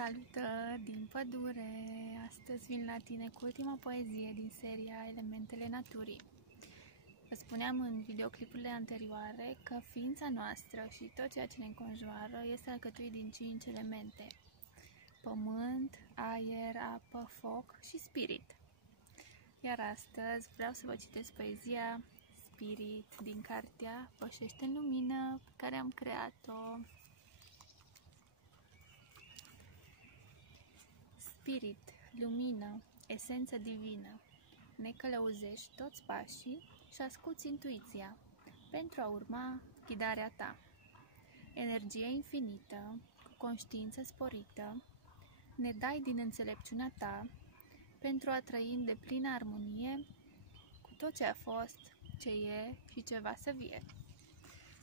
Salutări din pădure! Astăzi vin la tine cu ultima poezie din seria Elementele Naturii. Vă spuneam în videoclipurile anterioare că ființa noastră și tot ceea ce ne înconjoară este alcătuit din 5 elemente: pământ, aer, apă, foc și spirit. Iar astăzi vreau să vă citesc poezia Spirit din cartea Pășește în lumină, pe care am creat-o. Spirit, lumină, esență divină, ne călăuzești toți pașii și asculți intuiția pentru a urma ghidarea ta. Energie infinită, cu conștiință sporită, ne dai din înțelepciunea ta pentru a trăi în deplină armonie cu tot ce a fost, ce e și ce va să vie.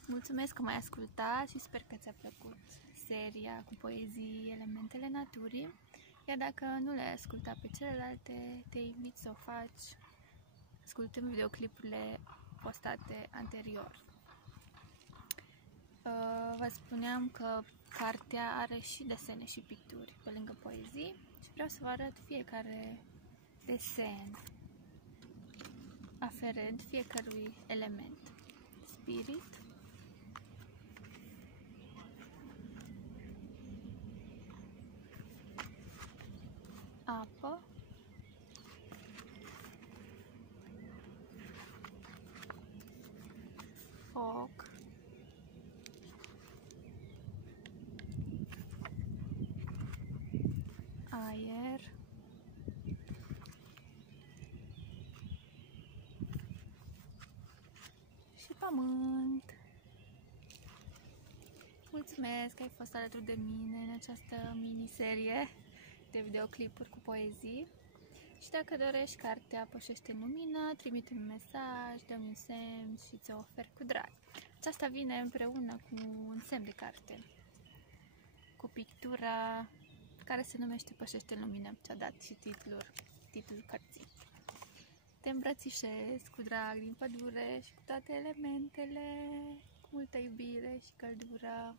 Mulțumesc că m-ai ascultat și sper că ți-a plăcut seria cu poezii Elementele Naturii. Iar dacă nu le-ai ascultat pe celelalte, te invit să o faci ascultând videoclipurile postate anterior. Vă spuneam că cartea are și desene și picturi pe lângă poezii și vreau să vă arăt fiecare desen aferent fiecărui element. Spirit, apă, foc, aer, și pământ. Mulțumesc că ai fost alături de mine în această miniserie de videoclipuri cu poezii. Și dacă dorești cartea Pășește în lumină, trimite un mesaj, dă-mi un semn și ți-o ofer cu drag. Aceasta vine împreună cu un semn de carte, cu pictura care se numește Pășește în lumină, ce-a dat și titlul cărții. Te îmbrățișez cu drag din pădure și cu toate elementele, cu multă iubire și căldură.